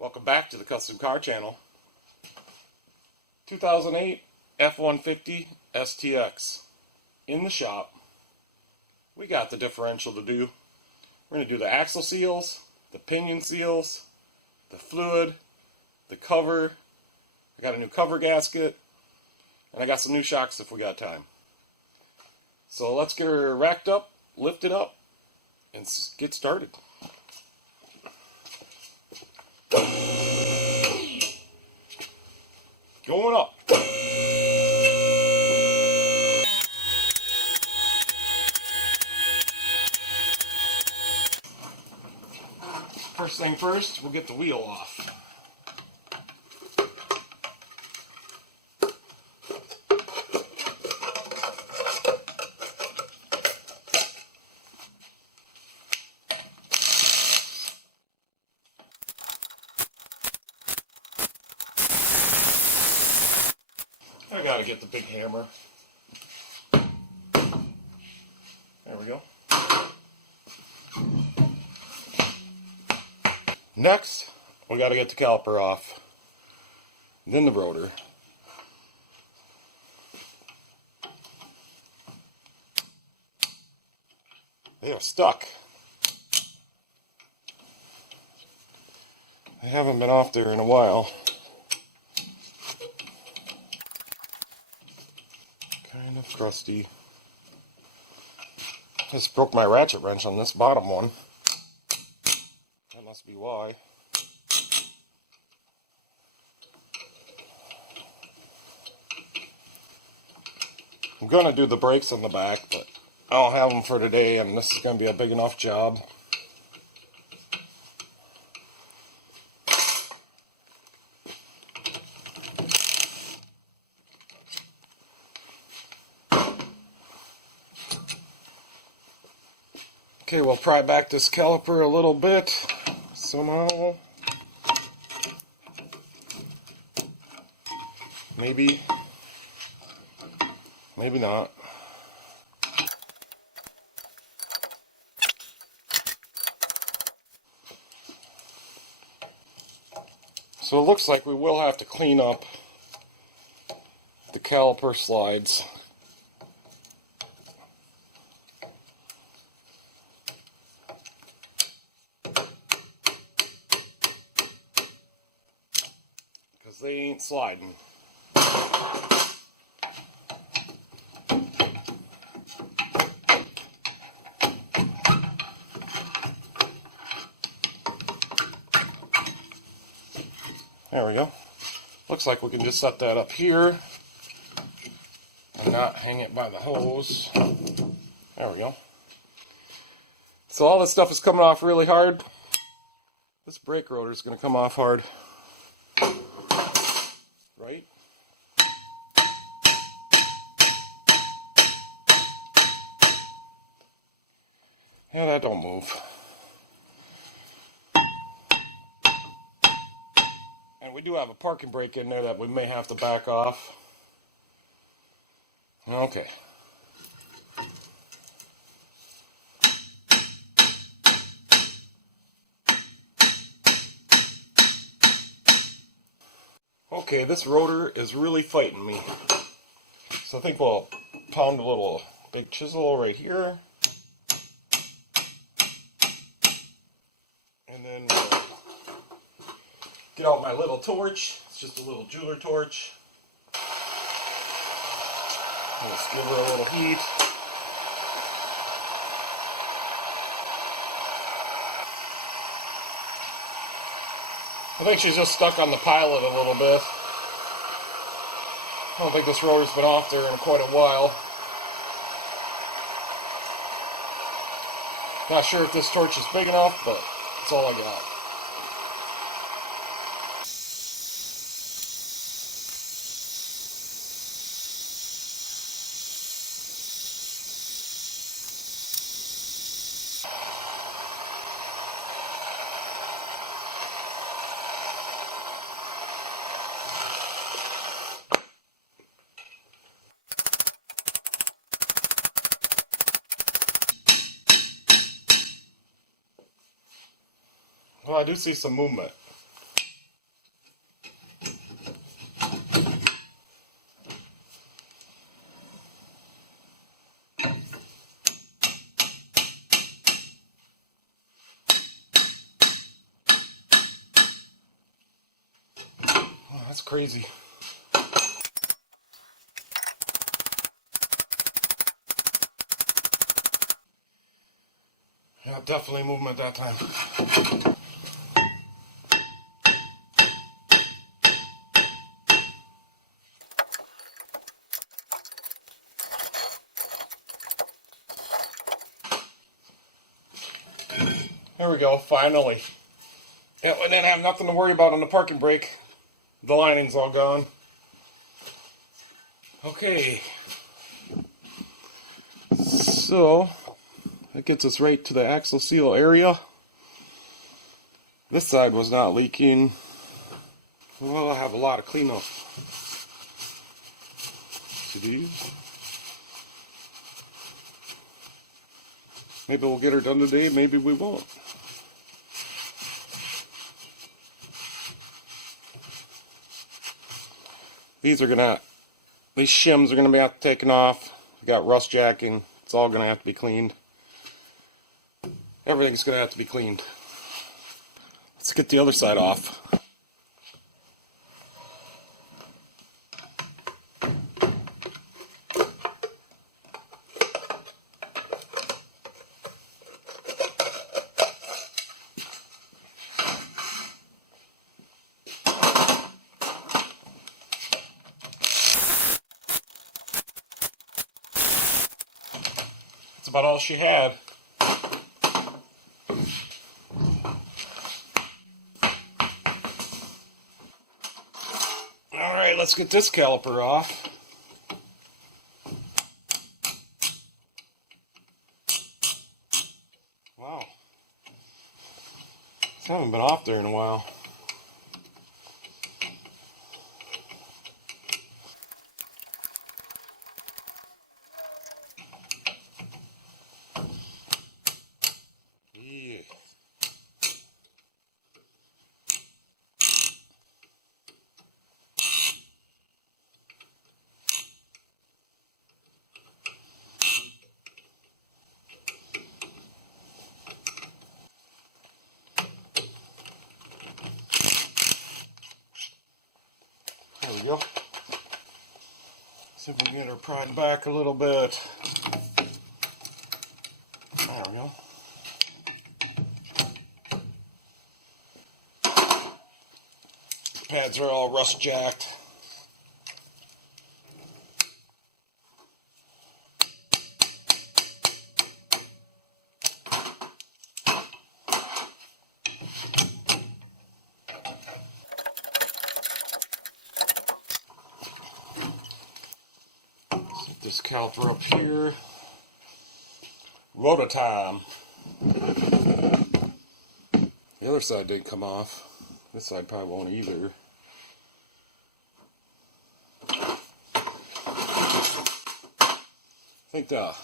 Welcome back to the Custom Car Channel. 2008 F-150 STX in the shop. We got the differential to do. We're going to do the axle seals, the pinion seals, the fluid, the cover. I got a new cover gasket, and I got some new shocks if we got time. So let's get her racked up, lifted up, and get started. Going up. First thing first, we'll get the wheel off. I gotta get the big hammer. There we go. Next, we gotta get the caliper off. Then the rotor. They are stuck. I haven't been off there in a while. Kind of crusty. Just broke my ratchet wrench on this bottom one. That must be why. I'm gonna do the brakes on the back, but I don't have them for today, and this is gonna be a big enough job. Okay, we'll pry back this caliper a little bit somehow. Maybe not. So it looks like we will have to clean up the caliper slides. Because they ain't sliding. There we go. Looks like we can just set that up here and not hang it by the hose. There we go. So all this stuff is coming off really hard. This brake rotor is going to come off hard. Right? Yeah, that don't move. And we do have a parking brake in there that we may have to back off. Okay. Okay, this rotor is really fighting me. So I think we'll pound a little big chisel right here. And then we'll get out my little torch. It's just a little jeweler torch. Let's give her a little heat. I think she's just stuck on the pilot a little bit. I don't think this rotor's been off there in quite a while. Not sure if this torch is big enough, but that's all I got. Well, I do see some movement. that's crazy. Yeah, definitely movement that time. There we go, finally. Yeah, we didn't have nothing to worry about on the parking brake. The lining's all gone. Okay. So, that gets us right to the axle seal area. This side was not leaking. Well, I have a lot of cleanup to do. Maybe we'll get her done today, maybe we won't. These shims are gonna be taken off. We got rust jacking. It's all gonna have to be cleaned. Everything's gonna have to be cleaned. Let's get the other side off. That's about all she had. Alright, let's get this caliper off. Wow. I haven't been off there in a while. Yeah. There we go. See if we can get her pried back a little bit. There we go. Pads are all rust jacked. Set this caliper up here. Roto time. The other side didn't come off. This side probably won't either. I think the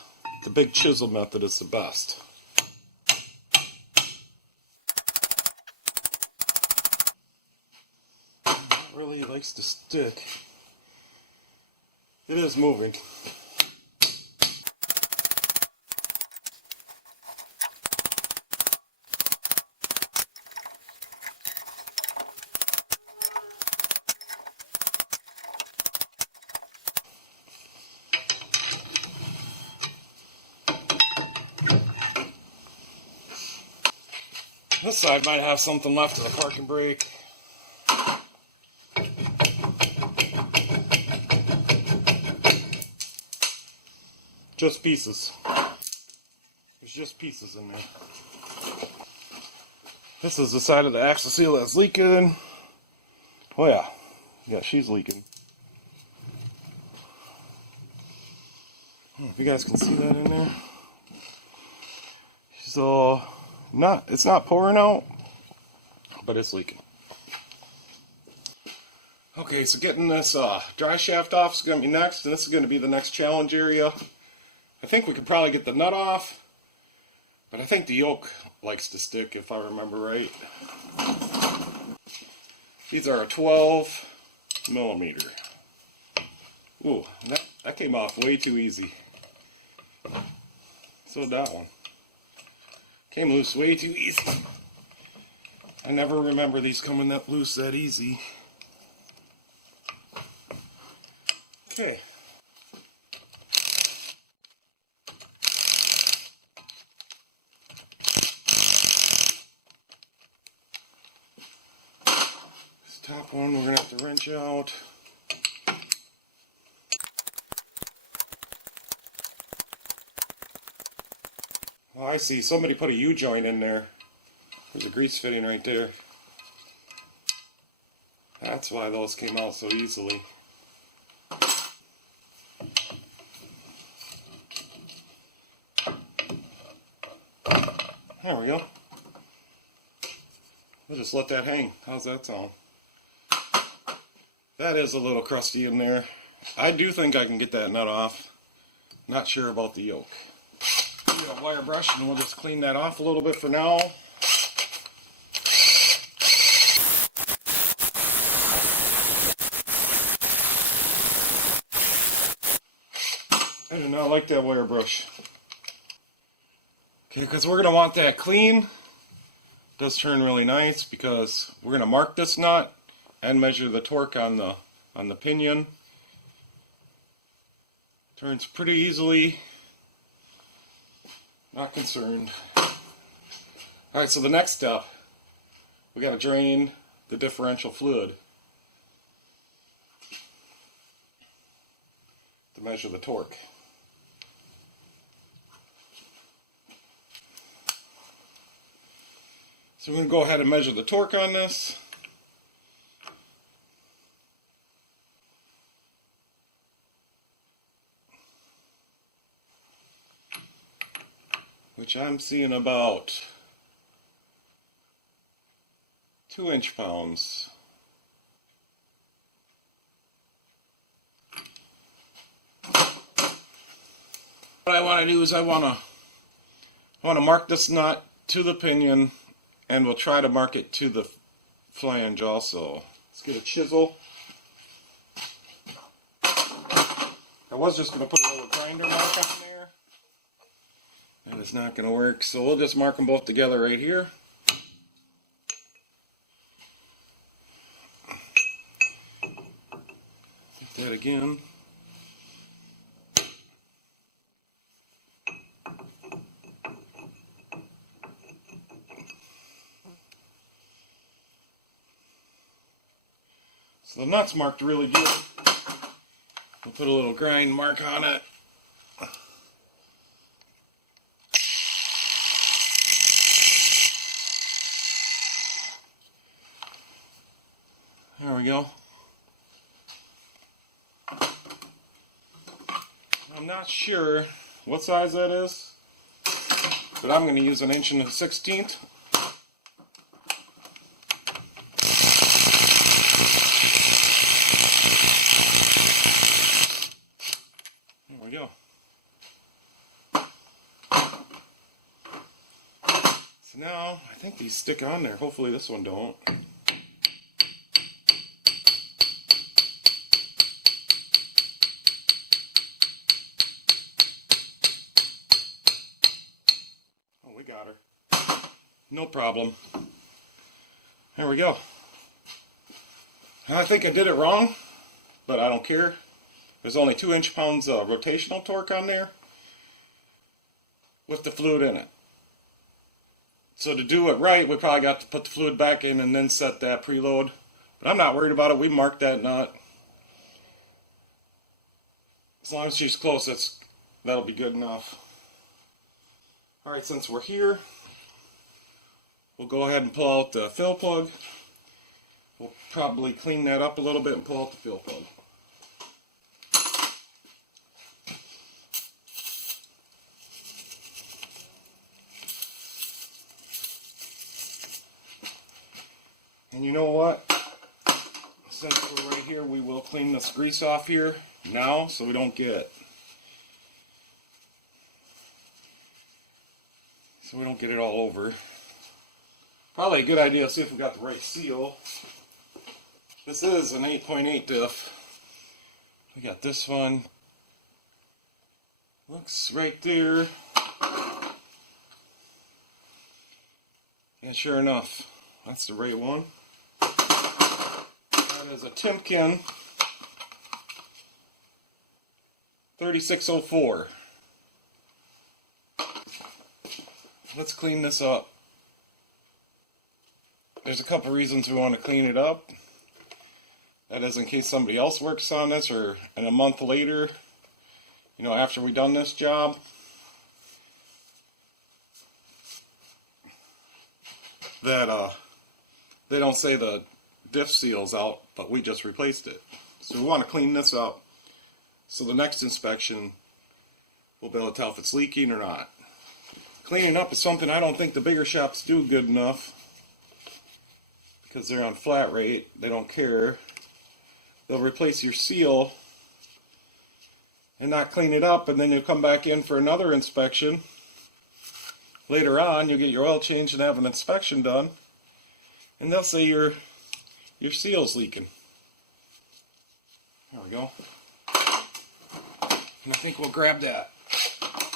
big chisel method is the best. It really likes to stick. It is moving. This side might have something left of the parking brake. Just pieces. There's just pieces in there. This is the side of the axle seal that's leaking. Oh yeah. Yeah, she's leaking. If you guys can see that in there. So it's not pouring out, but it's leaking. Okay, so getting this dry shaft off is going to be next, and this is going to be the next challenge area. I think we could probably get the nut off, but I think the yoke likes to stick, if I remember right. These are a 12 millimeter. Ooh, that came off way too easy. So did that one. Came loose way too easy. I never remember these coming that loose that easy. Okay. This top one we're going to have to wrench out. Oh, I see. Somebody put a U-joint in there. There's a grease fitting right there. That's why those came out so easily. There we go. We'll just let that hang. How's that sound? That is a little crusty in there. I do think I can get that nut off. Not sure about the yoke. Get a wire brush and we'll just clean that off a little bit for now. I do not like that wire brush. Okay, because we're going to want that clean. It does turn really nice because we're going to mark this nut and measure the torque on the pinion. Turns pretty easily. Not concerned. Alright, so the next step, we got to drain the differential fluid to measure the torque. So we're going to go ahead and measure the torque on this. Which I'm seeing about 2 inch-pounds. What I want to do is I want to mark this nut to the pinion, and we'll try to mark it to the flange also. Let's get a chisel. I was just going to put a little grinder mark on there. That is not going to work, so we'll just mark them both together right here. Hit that again. So the nut's marked really good. We'll put a little grind mark on it. There we go. I'm not sure what size that is, but I'm going to use 1 1/16. There we go. So now, I think these stick on there. Hopefully this one don't. Got her. No problem. There we go. I think I did it wrong, but I don't care. There's only 2 inch-pounds rotational torque on there with the fluid in it. So to do it right, we probably got to put the fluid back in and then set that preload. But I'm not worried about it. We marked that nut. As long as she's close, that'll be good enough. Alright, since we're here, we'll go ahead and pull out the fill plug. We'll probably clean that up a little bit and pull out the fill plug. And you know what? Since we're right here, we will clean this grease off here now so we don't get it all over. Probably a good idea to see if we got the right seal. This is an 8.8 diff. We got this one. Looks right there. And sure enough, that's the right one. That is a Timken 3604. Let's clean this up. There's a couple reasons we want to clean it up. That is in case somebody else works on this, or in a month later, you know, after we done this job. That they don't say the diff seal's out, but we just replaced it. So we want to clean this up so the next inspection we'll be able to tell if it's leaking or not. Cleaning up is something I don't think the bigger shops do good enough, because they're on flat rate. They don't care. They'll replace your seal and not clean it up, and then you'll come back in for another inspection. Later on, you'll get your oil changed and have an inspection done, and they'll say your seal's leaking. There we go. And I think we'll grab that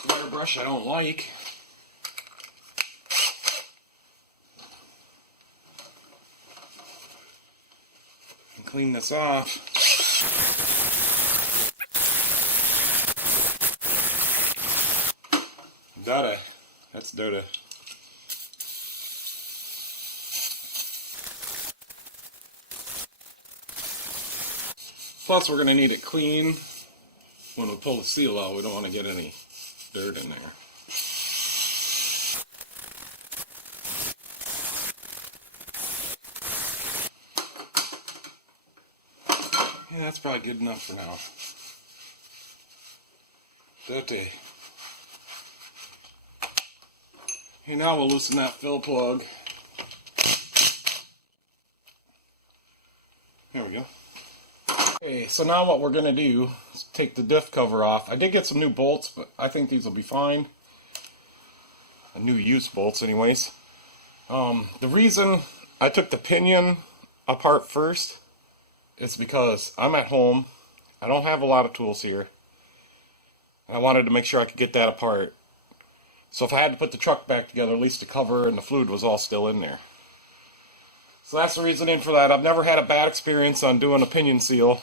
wire brush I don't like. And clean this off. That's dirty. Plus, we're going to need it clean when we pull the seal out. We don't want to get any dirt in there. Yeah, that's probably good enough for now. Dirty. Okay, now we'll loosen that fill plug. There we go. Okay, so now what we're going to do is take the diff cover off. I did get some new bolts, but I think these will be fine. New use bolts anyways. The reason I took the pinion apart first is because I'm at home. I don't have a lot of tools here. And I wanted to make sure I could get that apart. So if I had to put the truck back together, at least the cover and the fluid was all still in there. So that's the reasoning for that. I've never had a bad experience on doing a pinion seal.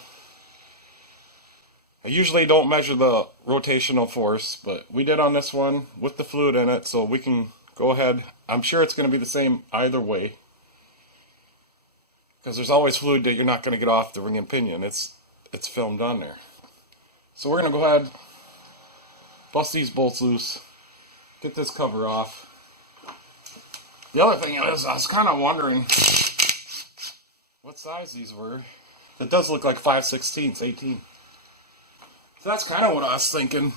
I usually don't measure the rotational force, but we did on this one with the fluid in it, so we can go ahead. I'm sure it's going to be the same either way, because there's always fluid that you're not going to get off the ring and pinion. It's filmed on there. So we're going to go ahead, bust these bolts loose, get this cover off. The other thing is, I was kind of wondering what size these were. It does look like 5/16, 18. So that's kind of what I was thinking.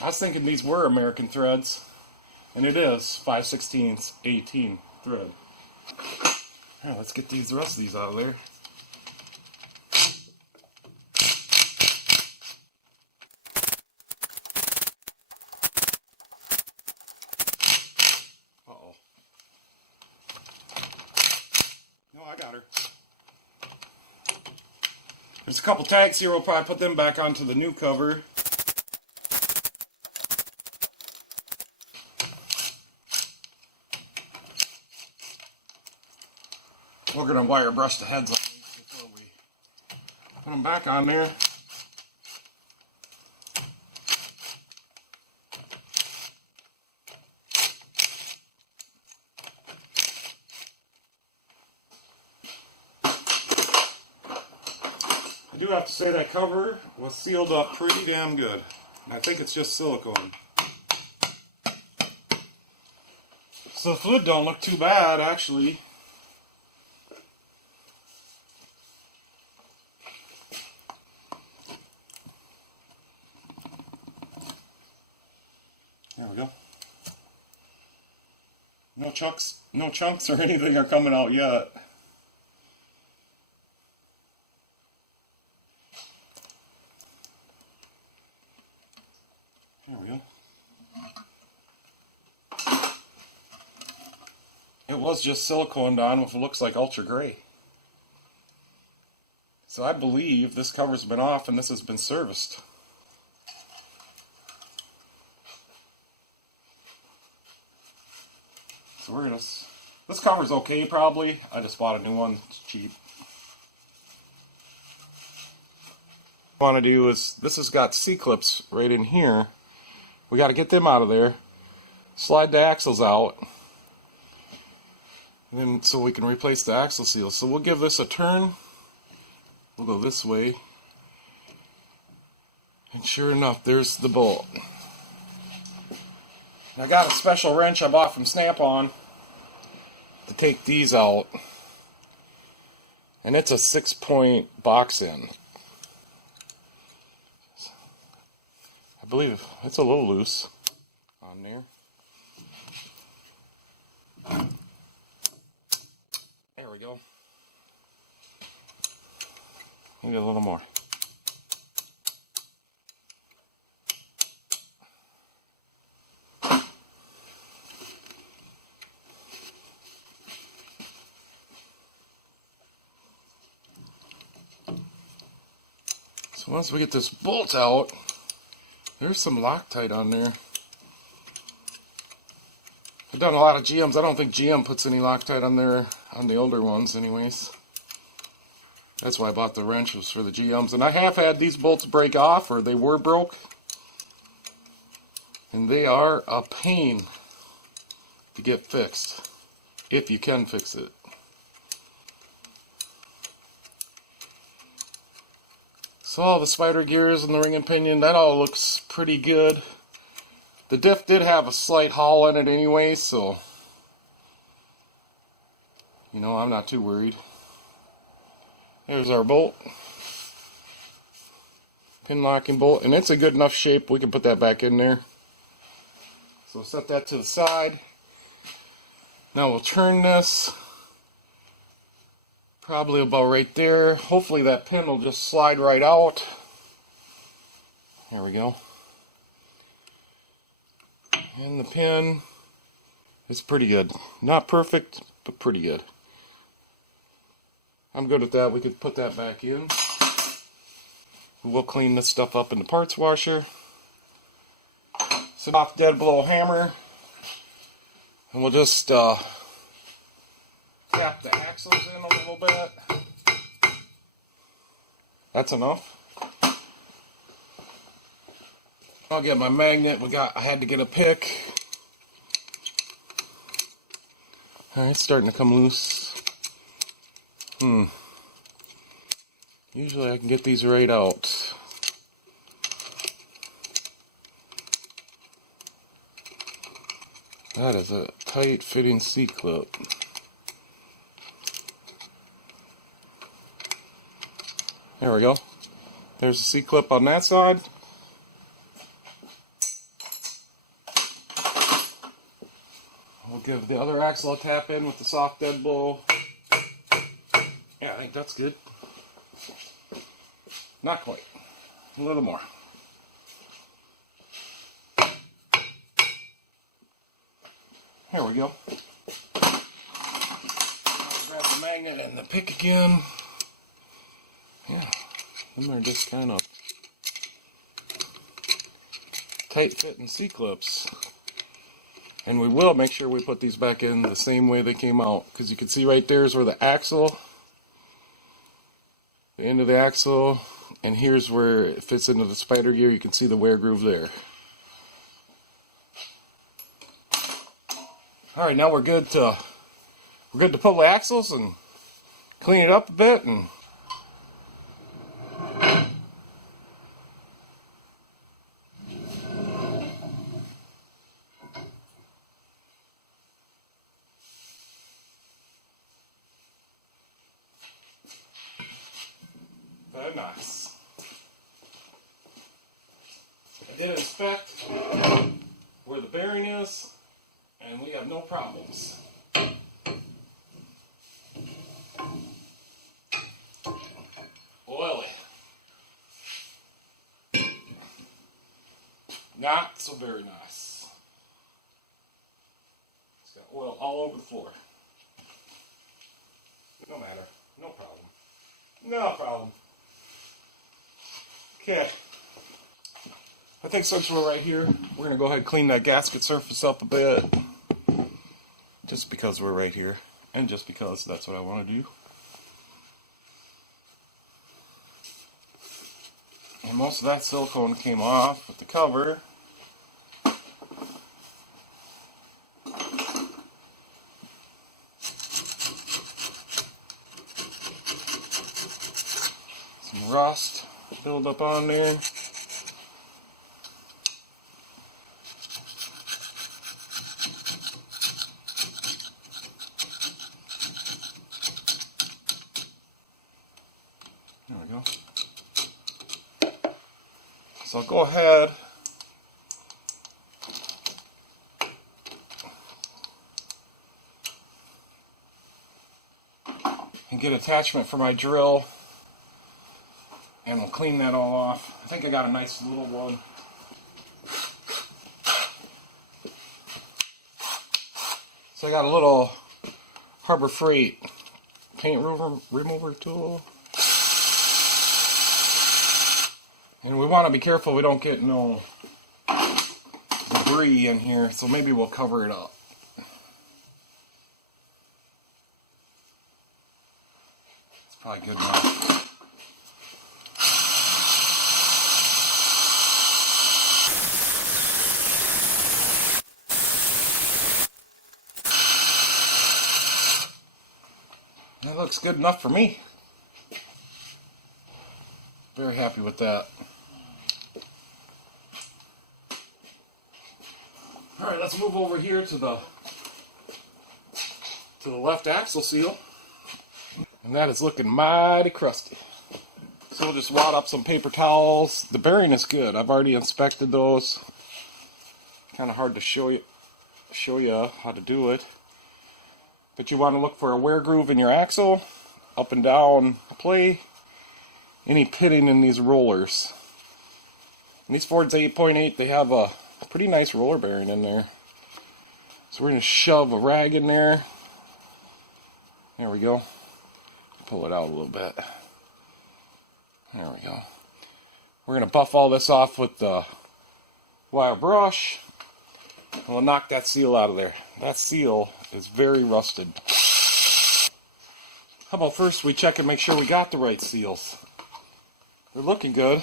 I was thinking these were American threads, and it is 5/16, 18 thread. Now let's get the rest of these out of there. Uh-oh. No, I got her. There's a couple tags here. We'll probably put them back onto the new cover. We're going to wire brush the heads on these before we put them back on there. I do have to say that cover was sealed up pretty damn good. And I think it's just silicone. So the fluid don't look too bad, actually. There we go. No chunks or anything are coming out yet. There we go. It was just siliconed on with what looks like ultra gray. So I believe this cover's been off and this has been serviced. So we're gonna. This cover's okay probably. I just bought a new one. It's cheap. What I want to do is, this has got C-clips right in here. We got to get them out of there. Slide the axles out. And then so we can replace the axle seal. So we'll give this a turn. We'll go this way. And sure enough, there's the bolt. I got a special wrench I bought from Snap-on to take these out. And it's a 6-point box end. I believe it's a little loose on there. There we go. Maybe a little more. So once we get this bolt out, there's some Loctite on there. I've done a lot of GMs. I don't think GM puts any Loctite on there on the older ones anyways. That's why I bought the wrench, was for the GMs. And I have had these bolts break off, or they were broke. And they are a pain to get fixed, if you can fix it. So all the spider gears and the ring and pinion, that all looks pretty good. The diff did have a slight hole in it anyway, so you know, I'm not too worried. There's our bolt. Pin locking bolt, and it's a good enough shape, we can put that back in there. So set that to the side. Now we'll turn this probably about right there. Hopefully that pin will just slide right out. There we go. And the pin is pretty good. Not perfect, but pretty good. I'm good with that. We could put that back in. We'll clean this stuff up in the parts washer. Set off dead blow hammer. And we'll just tap the axles in a little bit. That's enough. I'll get my magnet. I had to get a pick. Alright, it's starting to come loose. Usually I can get these right out. That is a tight fitting C-clip. There we go. There's a C-clip on that side. We'll give the other axle a tap in with the soft dead blow. Yeah, I think that's good. Not quite. A little more. Here we go. I'll grab the magnet and the pick again. Yeah, them are just kind of tight fitting C-clips. And we will make sure we put these back in the same way they came out. Because you can see right there is where the axle, the end of the axle, and here's where it fits into the spider gear. You can see the wear groove there. Alright, now we're good to pull the axles and clean it up a bit. And very nice. I did inspect where the bearing is, and we have no problems. Oily. Not so very nice. It's got oil all over the floor. No matter. No problem. No problem. Okay. I think since we're right here, we're going to go ahead and clean that gasket surface up a bit. Just because we're right here. And just because that's what I want to do. And most of that silicone came off with the cover. Some rust build up on there. There we go. So I'll go ahead and get attachment for my drill, and we'll clean that all off. I think I got a nice little one. So I got a little Harbor Freight paint remover tool. And we want to be careful we don't get no debris in here, so maybe we'll cover it up. It's probably good enough. That looks good enough for me. Very happy with that. Alright, let's move over here to the left axle seal. And that is looking mighty crusty. So we'll just wad up some paper towels. The bearing is good. I've already inspected those. Kind of hard to show you how to do it. But you want to look for a wear groove in your axle, up and down play, any pitting in these rollers. And these Fords 8.8, they have a pretty nice roller bearing in there. So we're going to shove a rag in there. There we go. Pull it out a little bit. There we go. We're going to buff all this off with the wire brush. And we'll knock that seal out of there. That seal is very rusted. How about first we check and make sure we got the right seals. They're looking good.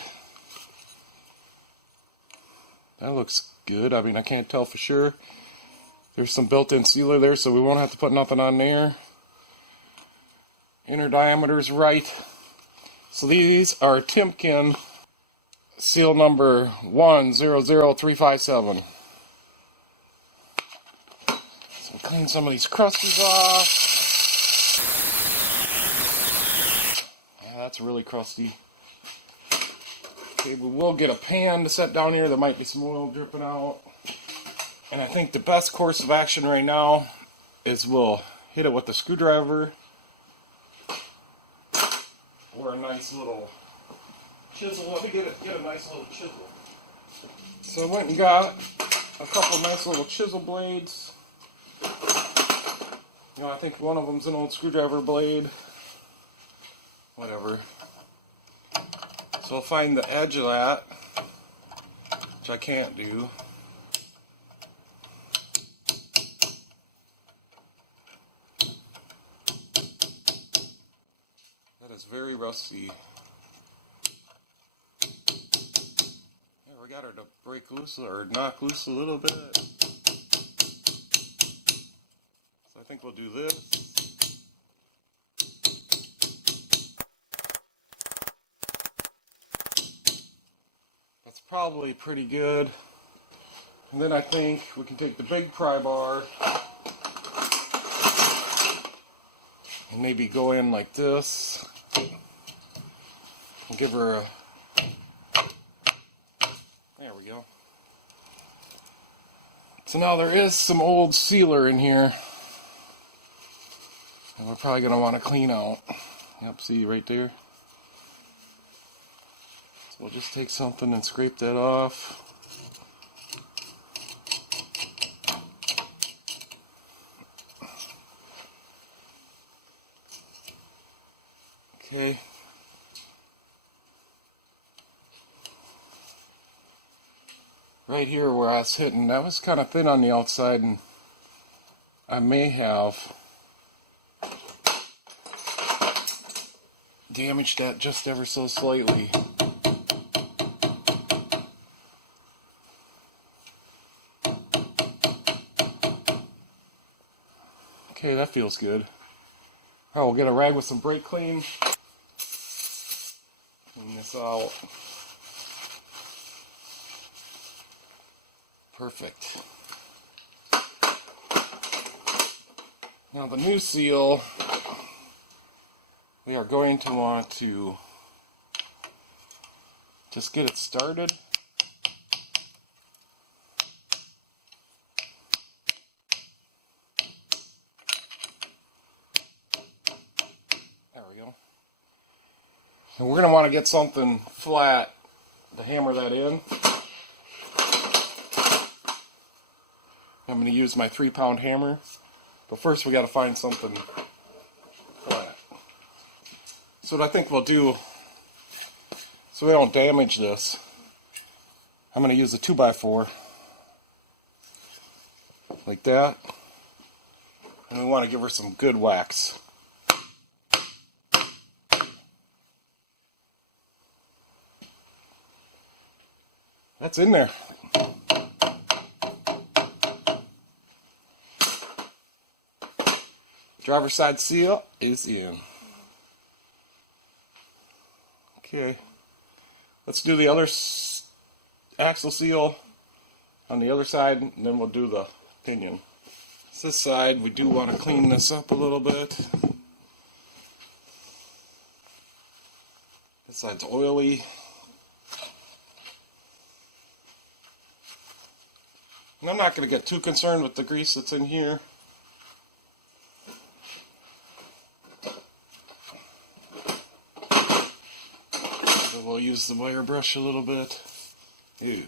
That looks good. I mean, I can't tell for sure. There's some built-in sealer there, so we won't have to put nothing on there. Inner diameter is right. So these are Timken seal number 100357. So we'll clean some of these crusties off. Yeah, that's really crusty. Okay, we will get a pan to set down here. There might be some oil dripping out. And I think the best course of action right now is we'll hit it with a screwdriver or a nice little chisel. Let me get a nice little chisel. So I went and got a couple nice little chisel blades. You know, I think one of them's an old screwdriver blade. Whatever. So I'll find the edge of that, which I can't do. That is very rusty. Yeah, we got her to break loose or knock loose a little bit. So I think we'll do this. That's probably pretty good. And then I think we can take the big pry bar and maybe go in like this and give her a, there we go. So now there is some old sealer in here and we're probably going to want to clean out. Yep, see right there. So we'll just take something and scrape that off. Okay. Right here where I was hitting, that was kind of thin on the outside, and I may have damaged that just ever so slightly. Okay, that feels good. Alright, we'll get a rag with some brake clean. Clean this out. Perfect. Now the new seal, we are going to want to just get it started. There we go. And we're going to want to get something flat to hammer that in. I'm going to use my 3-pound hammer, but first we got to find something flat. So what I think we'll do, so we don't damage this, I'm going to use a 2x4 like that, and we want to give her some good wax. That's in there. Driver's side seal is in. Okay, let's do the other axle seal on the other side, and then we'll do the pinion. This side, we do want to clean this up a little bit. This side's oily. And I'm not going to get too concerned with the grease that's in here. We'll use the wire brush a little bit. Ew.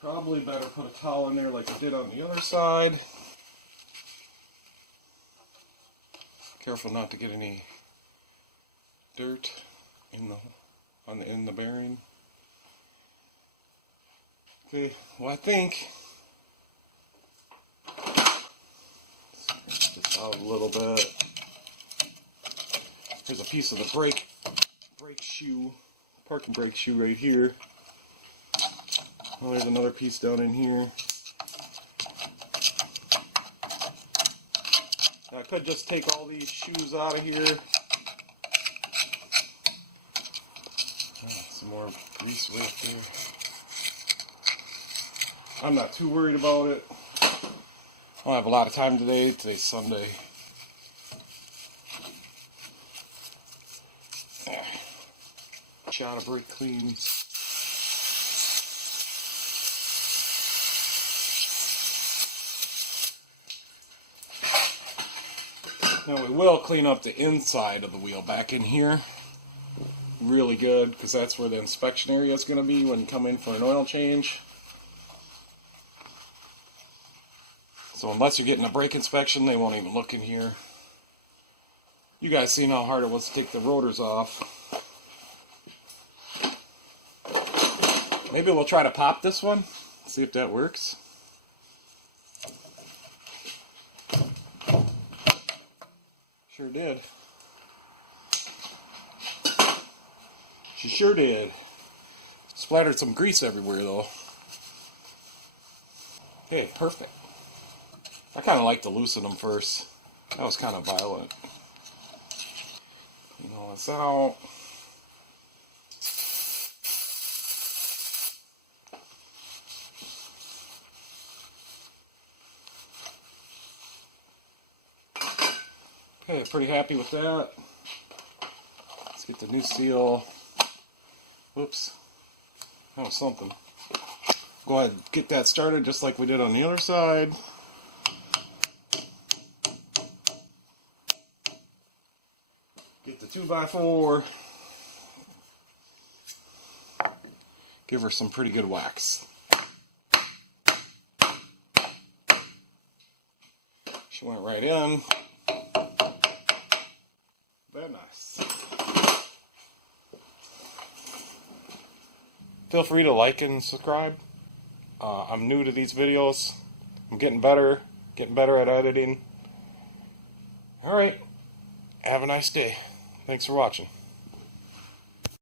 Probably better put a towel in there like I did on the other side. Careful not to get any dirt in the bearing. Okay, well I think just out a little bit. Here's a piece of the brake shoe, parking brake shoe right here. Oh, there's another piece down in here. Now I could just take all these shoes out of here. Some more grease right there. I'm not too worried about it. I don't have a lot of time today. Today's Sunday. Shot of brake clean. Now we will clean up the inside of the wheel back in here really good, because that's where the inspection area is going to be when you come in for an oil change. So unless you're getting a brake inspection, they won't even look in here. You guys seen how hard it was to take the rotors off. Maybe we'll try to pop this one, see if that works. Sure did. She sure did. Splattered some grease everywhere though. Okay, perfect. I kind of like to loosen them first. That was kind of violent. Clean all this out. Okay, pretty happy with that. Let's get the new seal. Whoops. That was something. Go ahead and get that started just like we did on the other side. Get the 2x4. Give her some pretty good wax. She went right in. Very nice. Feel free to like and subscribe. I'm new to these videos. I'm getting better at editing. Alright, have a nice day. Thanks for watching.